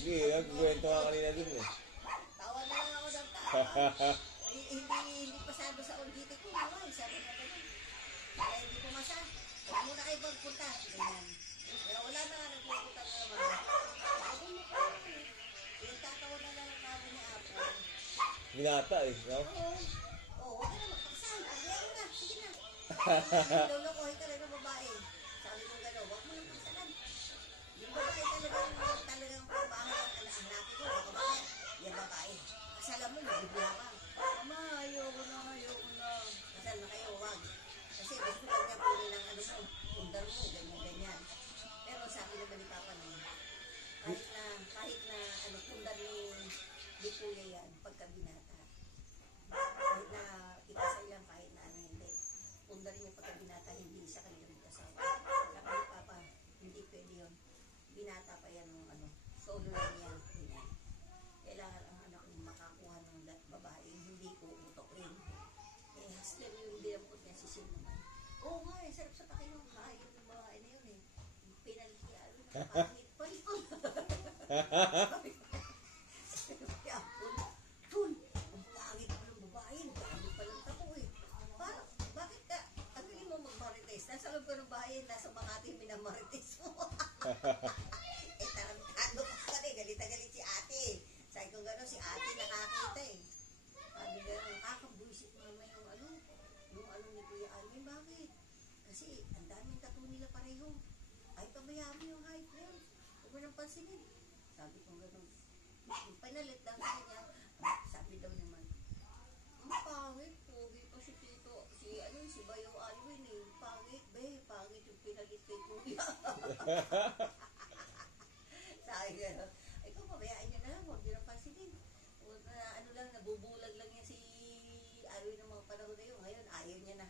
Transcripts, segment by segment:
Sige, nagkwento ka kanina dun eh. Tawa na lang ako ng tawa. Hindi pasado sa OJT ko. Sabi na gano'n. Kaya hindi pumasa. Huwag muna kayo magpunta. Ganyan. Pero wala na nagpupunta na naman. Sabi mo ko. Yung tatawa na lang namin ni Apo. Binata eh, no? Oo. Oo, huwag ka na magpakasal. Ayaw na. Sige na. Lolokohin ka rin ng babae. Sabi ko gano'n, huwag mo nang paksalan. Yung babae talagang pambahan ang anak ko. Baka bakit? Yung babae. Kasalan mo, nabibla ka. Ama, ayoko na. Kasal na kayo, wag. Kasi gusto lang niya punin ng ano mo, pundar mo, ganyan. Pero sabi naman ni Papa naman, kahit na ano, pundar ni Kuya yan, pagka binata. Kahit na ikasal yan, kahit na ano, hindi. Pundar niya pagka binata, hindi sa kanyang mag-asawa. Sabi ni Papa, hindi pwede yun. Binata pa yan ng ano, solo lang yan. Ganyan. Kailangan ang anak mo makakuha ng babae, hindi ko utokin. Eh, hustler yung dinampot niya si Sin naman. Oo nga eh, sarap sa pakinom. Ayaw ng babae na yun eh. Pinalikialo na pangit pa yun. Tun, ang pangit pa ng babae. Pangit pa lang tapo eh. Bakit ka? Ang galing mo magmarites. Nasa loob ko ng bahay, nasa Makati minamarites mo. Eh, tarantado ka ka eh. Galit na galit si ate. Sabi ko gano'n, si ate nakakita eh. Sabi gano'n, kakabuisit naman yung ano ni Kuya Alvin. Bakit? Kasi ang daming tattoo nila pareho. Ay, pabayaan mo yung height na yun. Huwag mo nang pansinin. Sabi ko gano'n. Panalit lang sa kanya. Sabi daw naman, ang pangit. Pogi pa si Tito. Si Bayaw Alvin eh. Pangit, pangit yung pinalit kay Kuya. Sabi gano'n. Ikaw, pabayaan niya na lang. Huwag nyo nang pansinin. Ano lang, nabubulag lang yan si Alvin ng mga panahon na yun. Ngayon, ayaw niya na.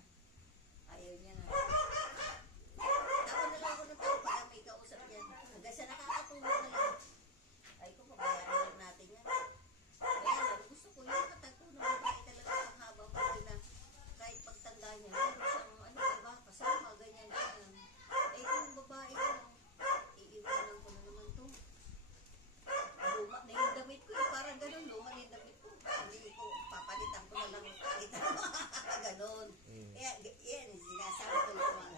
Tawa na lang ako ng tao para may kausap yan. Hanggang sa nakakatulog na lang. Ay ko, pabayaan lang natin yan. Kaya lang, gusto ko yung katagpo ng babae talaga ang habang buhay na kahit pagtanda niya, meron siyang diba, kasama, ganyan. Eh, kung babae ko, iiwanan ko na naman to. Luma na yung damit ko eh. Parang ganun, luma na yung damit ko. Hindi ko, papalitan ko na lang. Palitan mo. Ganun. Kaya, yan, sinasabi ko lang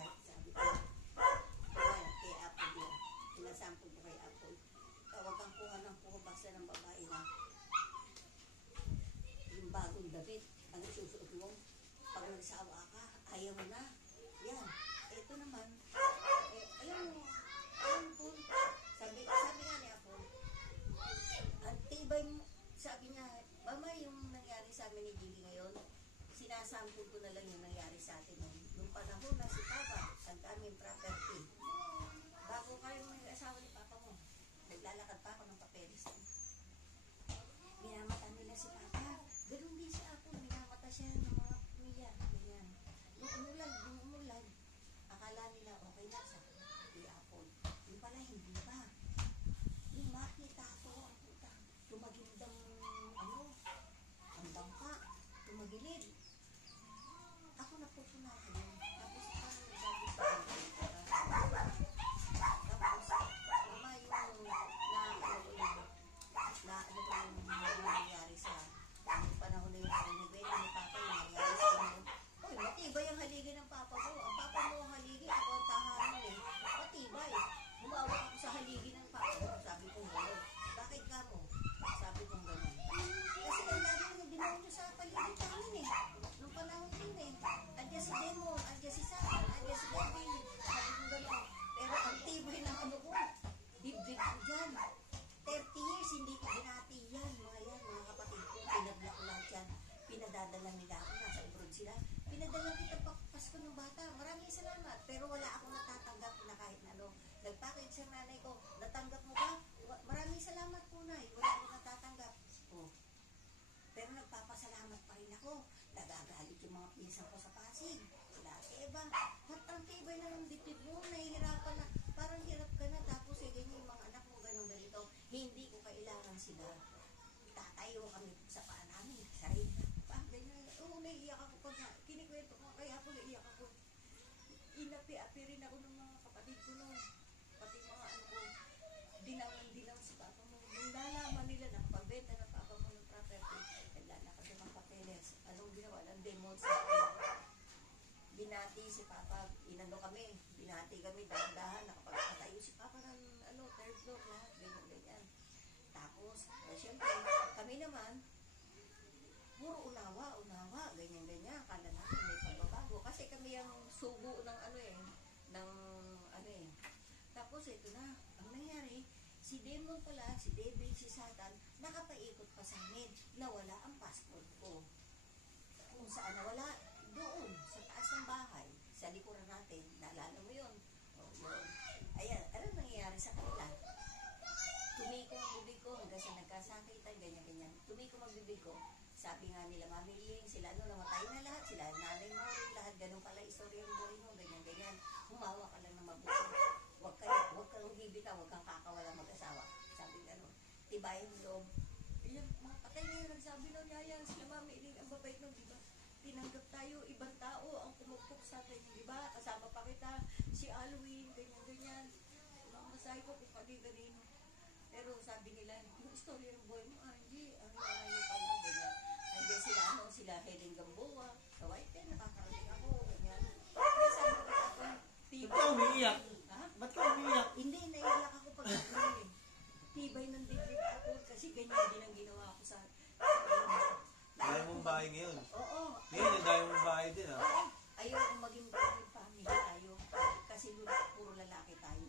itlog, lahat, ganyan. Tapos, siyempre, kami naman, puro unawa, ganyan. Kala namin may pagbabago. Kasi kami yung sugo ng Tapos, ito na, ang nangyari, si Demon pala, si David, si Satan, nakapaikot pa sa amin. Nawala ang passport ko. Kung saan nawala, doon, sa taas ng bahay, sa likuran natin, naalala mo yun? O, yun. Ayan, ano nangyayari sa kanila? Tumiko ang bibig ko hanggang sa nagkasakitan, ganyan. Tumiko ang bibig ko. Sabi nga nila, Mami Ling, sila namatay na lahat, sila nanay mo rin, lahat, ganun pala istorya ng buhay mo, ganyan. Humawa ka lang ng mabuti. Huwag kang bibitaw, huwag kang kakawalang mag-asawa. Sabi gano'n, tibayan mo loob. Yung mga patay na yun, nagsabi ng yaya, sila Mami Ling, ang babait nun, di ba? Tinanggap tayo, ibang tao ang kumupok sa atin, di ba? Kasama pa kita, si Alwin, ganyan. Mamasahe ko kung kanino. Pero sabi nila, yung istorya ng buhay mo, Angie, ano pala, ganyan. Andiyan sila Helen Gamboa, sa White, nakakarating ako, ganyan. Kaya sabi ko ako, Ba't ka umiiyak? Ha? Ba't ka umiiyak? Hindi, naiiyak ako pag nagawin. Tibay ng dibdib ako, kasi ganyan din ang ginawa ko sa Dahil mong bahay ngayon. Oo. Ngayon, yung dahil mong bahay din, ah. Oo. Ayoko maging broken family tayo. Kasi puro lalaki tayo.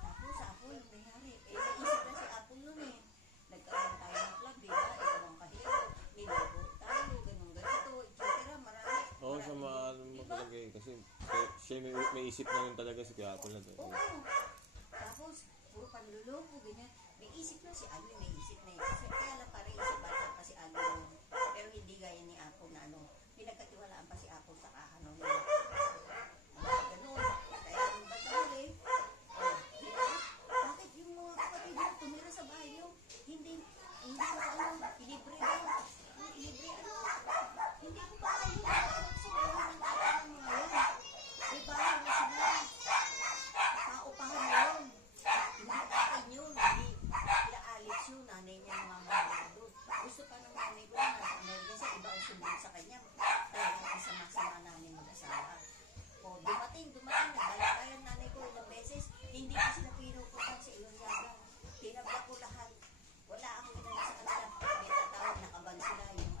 Tapos ako, yung nangyari. Naisip na si Apple nun eh. Nagkaroon tayo ng club, diba? Ikaw ang kahiro. Nilago tayo, ganito, etc. Marami. Oo, sa mga makalagay. Kasi siya may isip na yun talaga si Kuya Apple na to. Oo. Tapos, puro panluloko, ganyan. May isip na si Alvin, may isip na yun. Kaya lang parang isip bata pa si Alvin. Pero hindi gaya ni Apple na pinagkatiwalaan pa si Apple sa kahano niya. Ganun. Kaya yung bata ulit. Diba? Bakit yung mga kapatid mo tumira sa bahay nyo? Hindi ilibre daw. Hindi ko pa kayo sa buhay ng tatay ng mga yan. Diba? Paupahan mo yun. Hindi tatay nyo, hindi sila Alex yun, nanay niya ng mga doon. Gusto pa ng nanay ko na nasa Amerika sa iba ang sundin sa kanya. Talagang ang sama-sama namin mag-asawa. O, dumating, nagbalakayan nanay ko ilang beses, hindi ko sila pinuputan sa Iloriaga. Tinabla ko lahat. Wala akong ginagawa sa kanila. May tatawag, nakaban sila, yung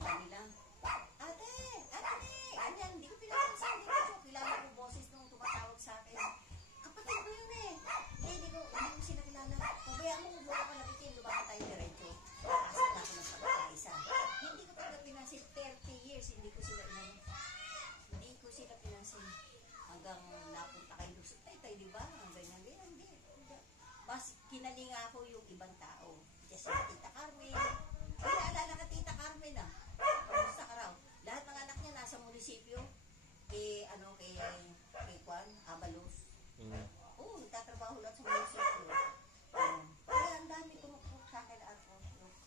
ba nila. Ate, ganyan, hindi ko pinapansin, kilala ko boses nung tumatawag sa akin. Kapatid ko yun eh. Hindi ko sila kilala. Pabayaan mo, huwag ka palapitin, lumakan tayo diretso. Pasok na ako ng pagkakaisa. Hindi ko talaga pinansin, 30 years, hindi ko sila pinansin. Hanggang napunta kayo doon sa tay, di ba? Hanggang ganyan, hindi. Mas kinalinga ako yung ibang tao. Kasi Tita Carmen. Ay, naalala ka Tita Carmen ah. Kamusta ka raw? Lahat ng anak niya nasa munisipyo. Kay Juan, Abalos. Oo, nagtatrabaho lahat sa munisipyo. Kaya ang dami kumukuk sa akin ako.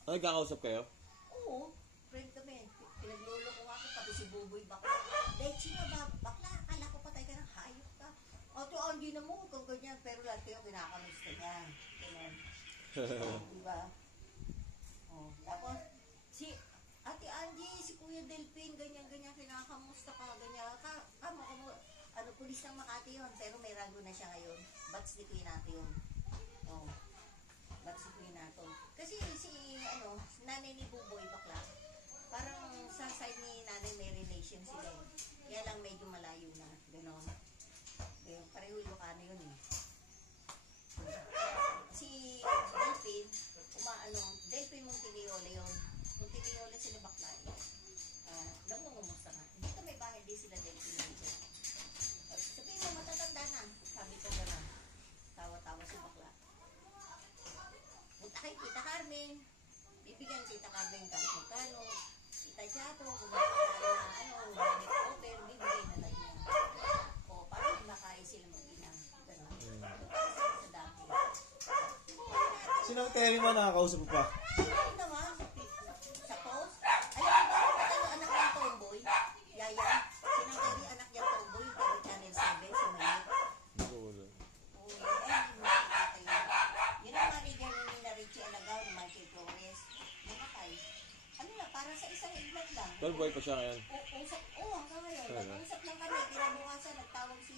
Ano, kakausap kayo? Oo, friend kami. Pinaglolo ko ako, pati si Buboy bakla. Dahil sino ba, bakla, akala ko patay ka ng hayop ka. O, ito, hindi na mo, kung ganyan, pero lahat kayo kinakamusta niya. Ganyan. Diba? O, tapos, si Ate Angie, si Kuya Delpin, ganyan, kinakamusta ka, ganyan. Pulis ng Makati yun, pero may rago na siya ngayon. Bats ni Kuya Nato yun. O, Bats ni Kuya Nato. Kasi nanay ni Buboy bakla, parang sa side ni nanay may relation sila eh. Kaya lang medyo malayo na, gano'n. Pareho Ilocano yun eh. Si Delphin, Delphin Montiliole yun. Montiliole sila bakla yun. Nangungumusta nga. Dito may bahay din sila Delphin dito. Sabihin mo, matatanda na. Sabi ko gano'n. Tawa-tawa si bakla. Punta kay Tita Carmen. Bibigyan Tita Carmen kahit magkano. Tita Chato, kung bakit rabbit over, bibigyan na lang niya. O, parang makain sila mag-ina. Gano'n. Sa dati. Sinang Terry mo nakakausap mo pa? Ayun naman, sa post. Alam mo ba yung anak ng Tomboy? Yaya? Sinang anak niya Tomboy, David Channel 7, si Mayor. Hindi ko wala. Yun ang manager ni na Richie Alagaw, ni Michael Flores. Nakatay. Parang sa isang iglap lang. Pero boy pa siya ngayon. Hanggang ngayon. Nag-usap lang kami. Kinabukasan, nagtawag si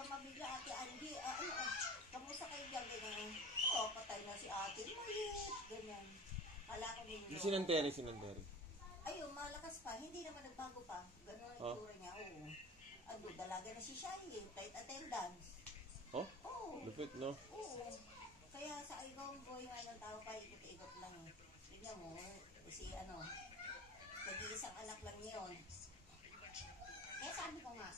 ka mabigla, Ate Angie, kamusta kayo dyan, ganyan. Patay na si ate, maliit, ganyan. Kala ko din yun. Sinanteri. Ayun, malakas pa, hindi naman nagbago pa. Ganun ang itsura niya, oo. Ano, dalaga na si Shai, flight attendance. Oh? Oo. Lupit, no? Oo. Kaya sa Igong Boy nga ng tao pa, ikot-ikot lang eh. Tignan mo, si nag-iisang anak lang yun. Kaya sabi ko nga,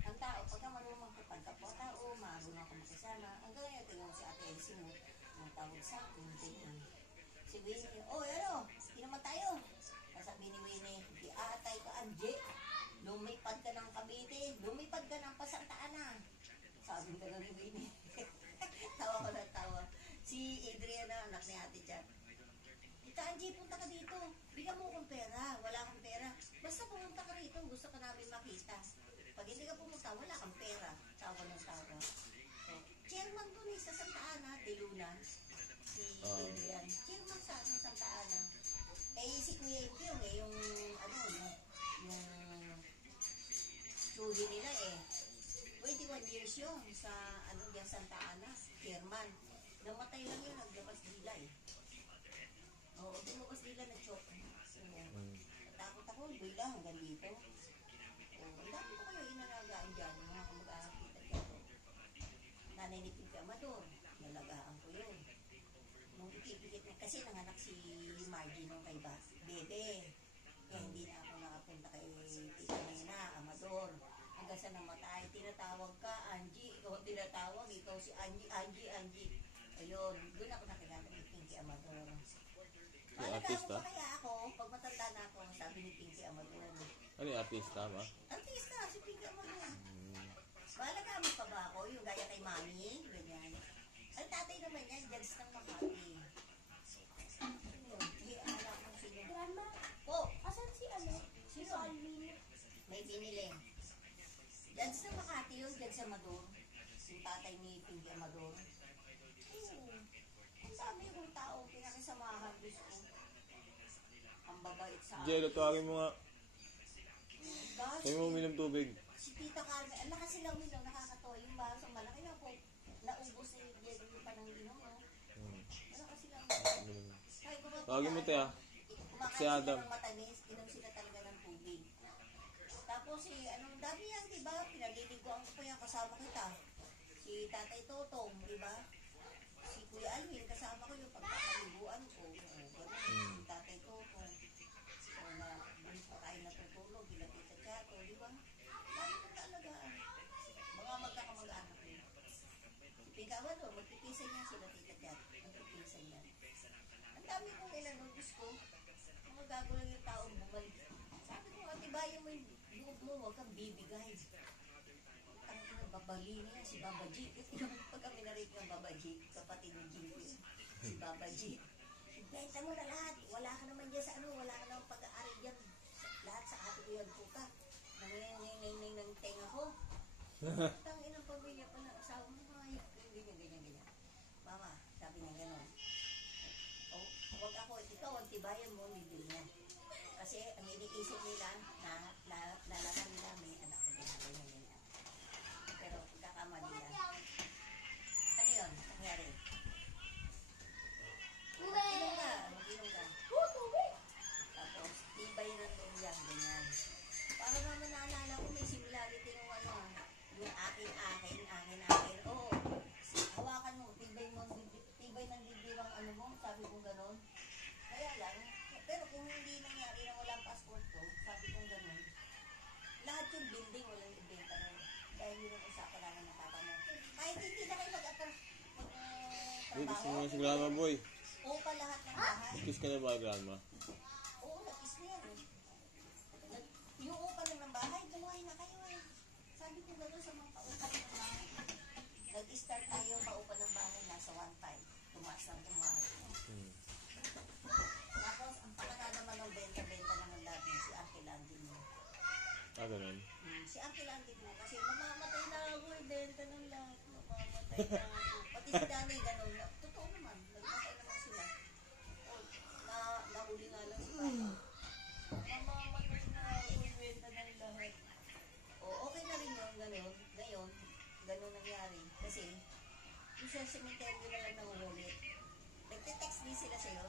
ang tao, pagka marunong kapag tao, marunong ka makisama. Hanggang ngayon, tingnan mo si Ate Elsie mo, ang tawag sa akin, tingnan. Si Winnie, hindi naman tayo. Sabi ni Winnie, di atay ka, Angie. Lumipad ka ng Cavite, lumipad ka ng Santa Ana. Sabi ka ni Winnie. Tawa ko ng tawa. Si Adriana, anak ni Ate Chat. Tita Angie, punta ka dito. Bigyan mo akong pera. Wala akong pera. Basta pumunta ka rito. Gusto ka namin makita. Pag hindi ka pumunta, wala kang pera. Tawa ng tawa. So, chairman doon sa Santa Ana, de Luna. Si Adrian. Chairman sa Santa Ana. Si Kuya Impyong yung tuhi nila 21 years yun sa diyan Santa Ana, chairman. Namatay lang yun, naglabas dila Oo, lumabas dila na choke. Natakot ako, dila hanggang dito. Ang dami ko kayo inalagaan dyan, mga kamag-anak kita dyan. Nanay ni Pinky Amador, nalagaan ko yun. Nung ikipikit na, kasi nanganak si Margie nung kay Bebe. Kaya hindi na ako nakapunta kay Tita Nina, Amador. Hanggang sa namatay, tinatawag ka, Angie. Ikaw tinatawag, ikaw si Angie. Ayun, doon ako nakilala ni Pinky Amador. Artista? Malagaan mo pa kaya ako, pag matanda na ako, sabi ni Pinky Amador. Ano yung artista ba? Artista, si Pinky Amador. Malagaan mo pa ba ako, yung gaya kay Mami, ganyan. Ang tatay naman yan, Jags ng Makati. Alam mo sino. Grandma, Po, asan si sino? Alvin? May binili. Jags ng Makati yun, Jags Amador. Yung tatay ni Pinky Amador. Oo. Ang dami kong tao, pinakisamahan, Diyos ko. Ang babait sa akin. Jello, tawagin mo nga. Gosh, Sabi mo uminom tubig. si Tita Carmen, ang lakas sila uminom, nakakatawa yung baso, malaki na po. Naubos na yung Jello yung pananginom, no? Malakas sila uminom. Kahit kung Tawagin mo, Tia. kumakain Si sila Adam. ng matamis, inom sila talaga ng tubig. Tapos dami yan, diba? Pinaliliguan ko pa yan, kasama kita. Si Tatay Totong, diba? Si Kuya Alvin, kasama ko yung pagkakalibuan ko. Ganun, si Tatay Totong. So, doon pa tayo natutulog, sila Tita Chato, diba? Dami ko talagaan. Mga magkakamag-anak ko. Si Pikawan, magpipisan niya sila Tita Chato. Magpipisan niya. Ang dami kong Diyos ko. Mga gago lang yung taong bumalik. Sabi ko, atibayan mo yung loob mo, huwag kang bibigay. Ang babali niya, si Baba G. Pag kami narinig ng Baba G, kapatid ni Jimmy, si Baba G. Benta mo na lahat. Wala ka naman dyan sa wala ka naman pag-aari dyan. Lahat sa ate ko yan puta. Nanginginig ng tenga ko. Tangin ang pamilya pa ng asawa mo. Ganyan. Mama, sabi niya gano'n. Huwag ako, ikaw, ang tibayan mo, bibili niya. Kasi ang iniisip nila, nalaman nila, may anak ko din nila. Pero kakamali nila. Ano yun? Nangyari? Mag-inom ka. Tapos, tibay ng lumbiyang, ganyan. Para naman naalala ko, may similarity ng yung akin. Oo. Hawakan mo, tibay ng bibirang mo, sabi ko gano'n. Kaya lang, pero kung hindi nangyari na walang passport ko, sabi ko gano'n, lahat yung building walang ibenta rin. Dahil yun ang usapan namin ng papa mo. Kahit hindi na kayo Kiss mo mag-trabaho. na si Grandma Boy. Upa lahat ng bahay. Kiss ka na ba, Grandma? Oo, nag-is na yan. Yung upa lang ng bahay, buhay na kayo eh. Sabi ko gano'n sa mga paupa ng bahay. Nag-start tayo paupa ng bahay, nasa 1.5. Tumaas. Tapos, ang pakala naman ng benta-benta naman natin, si Uncle Andy mo. Ganun. Si Uncle Andy mo, kasi mamamatay na ako, benta ng lahat. Mamamatay na ako. Pati si Danny, gano'n. Totoo naman, nagmatay naman sila. Nahuli nga lang si Papa. Mamamatay na ako, benta ng lahat. Okay na rin yun, gano'n. Ngayon, gano'n na sa cemetery na lang nangungulit. Nagte-text din sila sa'yo.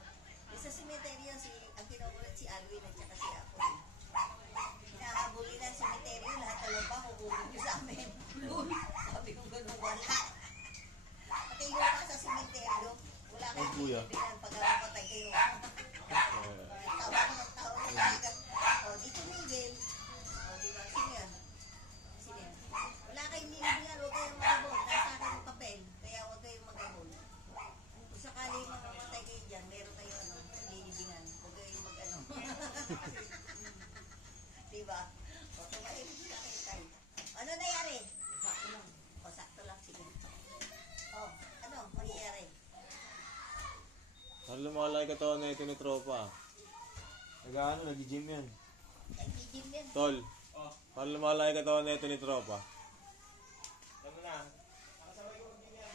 Yung sa cemetery si, ang kinukulit si Alwin at saka si Apple. Hinahabol nila sa cemetery, lahat talaga ba kukulit nyo sa amin. Sabi ko gano'n, wala. Pati yung pa sa cemetery, wala Ay, kuya. kayong pinipilan pag napatay kayo. Tawa ko ng tawa ko. O, dito Miguel. O, di ba? Sino yan? Sino yan? Wala kayong nilibingan, huwag kayong magabon. Nasa akin ang papel, kaya huwag kayong magabon. Kung sakali mamamatay kayo dyan, meron kayo nilibingan. Huwag kayong mag-ano. Diba? O, tumahin sila kayo tayo. Ano nangyari? Sakto lang. O, sakto lang. Sige. O, ano mangyayari? Parang lumalay ka to na ito ni tropa. Nag-ano, nag-gym yan. Nag-gym yan. Tol, parang lumalay ka to na ito ni tropa. Alam mo na. Nakasabay ko mag-gym yan.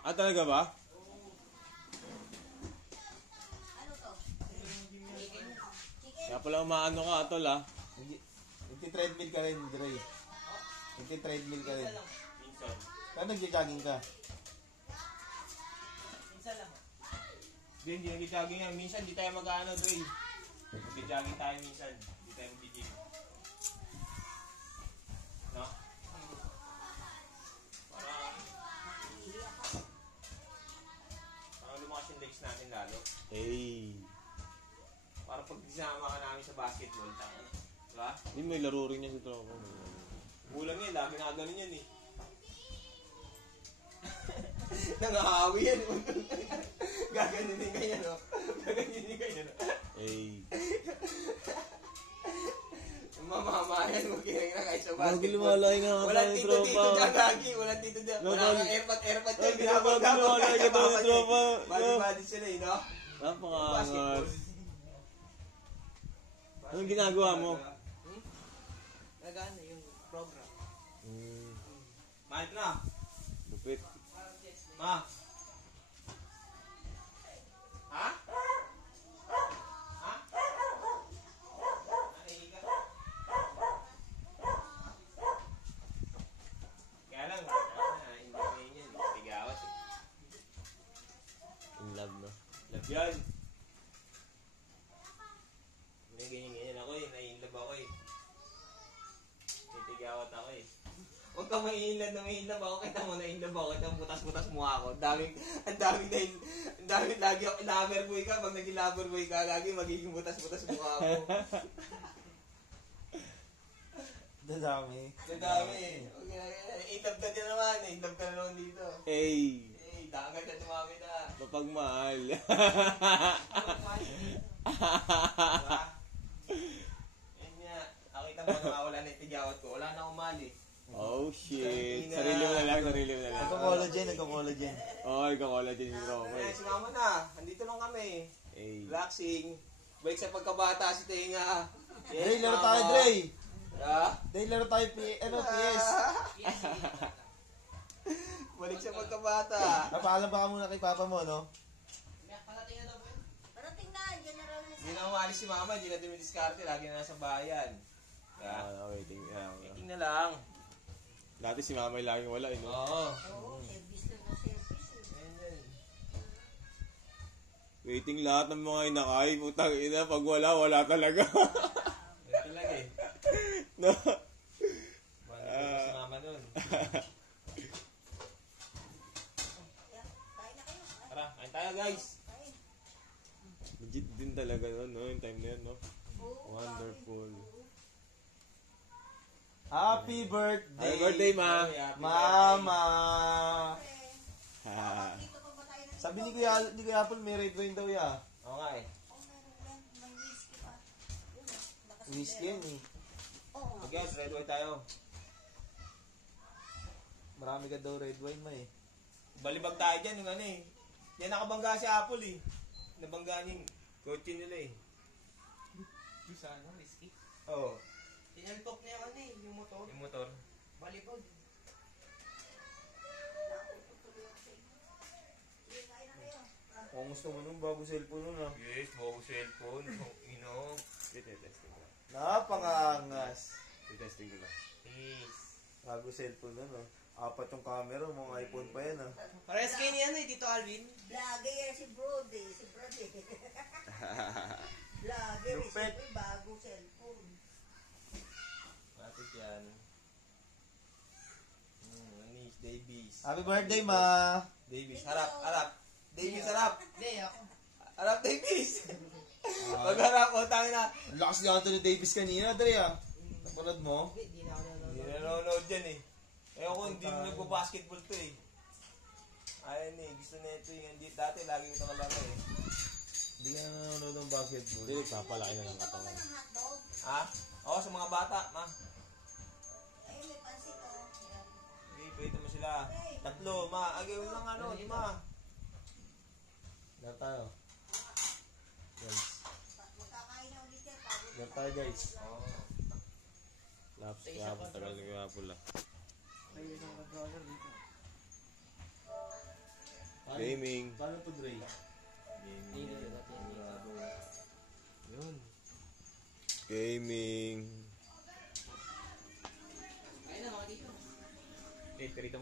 Ah, talaga ba? Ano to? Chicken. Kaya pala umaano ka, tol ah. Nagti-treadmill ka rin, Dre. Nagti-treadmill ka rin. Minsan. Kaya nagja-jogging ka. Hindi nag-jogging yan. Minsan di tayo mag-ano, Dre. Mag-jogging tayo minsan. Di tayo mag-gym. No? Para lumakas yung legs natin lalo. Hey. Para pag disama ka namin sa basketball, tayo. Diba? Hindi, may laro rin yan si tropa. Kulang yan. Lagi na ganun yan eh. Nangahawi yan. Gaganunin ka yan, no? Gaganunin ka yan, no? Hey. Mamamayan, magkiring na kahit sa Gagi basketball. lumalay nga ka Walang ni tito dito tropa. dyan, Gagi. Walang tito dyan. No, Wala no. kang airpot Ay, dyan. ginagawa lumalay ka to ni tropa. Body sila eh, no? Napakangas. Basketball. Anong ginagawa mo? Nagano yung program. Mahal ka na. Lupit. Ma. Ha? Ha? Nakikinig ka? Kaya lang, hindi ko yun yun. Tigawat eh. In love, no? Love yan. Hindi ganyan ako eh. Nai-love ako eh. Titigawat ako eh. Huwag ka mailad na mailab ako. Kita mo na-inlove ako. Kita butas-butas mo ako. Ang daming lagi ako lover boy ka. Pag naging lover boy ka, lagi magiging butas-butas mo ako. Dadami. Dadami eh. In-love ka din naman. In-love ka na naman dito. Hey. Eh, dagat ka tumami na. Mapagmahal. Diba? Yan nga. Nakita mo nawawala na yung tigawat ko. Wala na akong mali. Oh shit. Sarili mo na lang, sarili mo na lang. Nagko-collagen, nagko-collagen. Oh, ikaw din si tropa. Ayan, si mama na. Andito lang kami. Hey. Relaxing. Balik sa pagkabata si Tenga. Dre, laro mama. tayo, Dre. Ha? Dre, laro tayo, PS. Balik sa pagkabata. Napaalam ba ka muna kay Papa mo, no? Parating na, dyan na raw na Hindi na umalis si mama, hindi na dumidiskarte, lagi na nasa bayan. Waiting. Waiting na lang. Dati si mama yung laging wala, no? Oo. Oo, service lang na service eh. Ayan yan. Waiting lahat ng mga inakay. Putang ina, pag wala talaga. Yan talaga eh. No? Balik ko si mama nun. Yeah, kain na kayo. Tara, kain tayo guys. Kain. Legit din talaga nun, no? Yung time na yun, no? Oo, Wonderful. Happy birthday. Happy birthday, ma! Happy Mama. Ha. dito pa ba tayo Sabi ni Kuya Apple, may red wine daw ya. birthday. Oo nga eh. Oh, meron yan. May whiskey pa. Nakasundero. Whiskey yan eh. Oo nga. Guys, red white tayo. Marami ka daw red wine ma eh. Balibag tayo dyan yung ano eh. Yan nakabangga si Apple eh. Nabangga yung kotse nila eh. Sa ano, whiskey. Oo. Tinalpok niya yung ano eh, yung motor. Yung motor. Balibog. Tuloy ako sa inyo. Sige, kain na kayo. Kung gusto mo nung bago cellphone nun ah. Yes, bago cellphone. Testing ko lang. Napakangas. Testing ko lang. Yes. Bago cellphone na, no? 4 yung camera, mga iPhone pa yan, ah. Parehas kayo ni ano eh, Tito Alvin. Vlogger yan si Brody. Si Brody. Vlogger. Lupit. Si bago cellphone. Matik yan. Anis, Davies. Happy birthday, ma! Davies, harap, harap. Davies, harap. Hindi, ako. Harap, Davies. Pag-harap, o tangin na. Ang lakas ni Anthony Davis kanina, Dre, ah. Napanood mo? Hindi na ako Hindi nanonood. nanonood dyan eh. Ewan ko, hindi mo nagpo-basketball to eh. Ayun eh, gusto na ito yung hindi dati, lagi ito kalaro eh. Hindi ka na nanonood ng basketball. Hindi, nagpapalaki na ng Ito katawan. ba ng hotdog? Ha? Oo, sa mga bata, ma. Ayun, may pansit oh. Yan. Okay, pwede mo sila. 3, ma. Agawin lang ano, 5. Lahat tayo. Guys. Magkakain na ulit yan. Pagod Lahat tayo, guys. Oo. Laps, kaya po tagal na kaya pula. May isang controller dito. Gaming. Paano to, Dre? Gaming. Sigurado. Yun. Gaming. Kaya na mga dito. Eh, perito mo.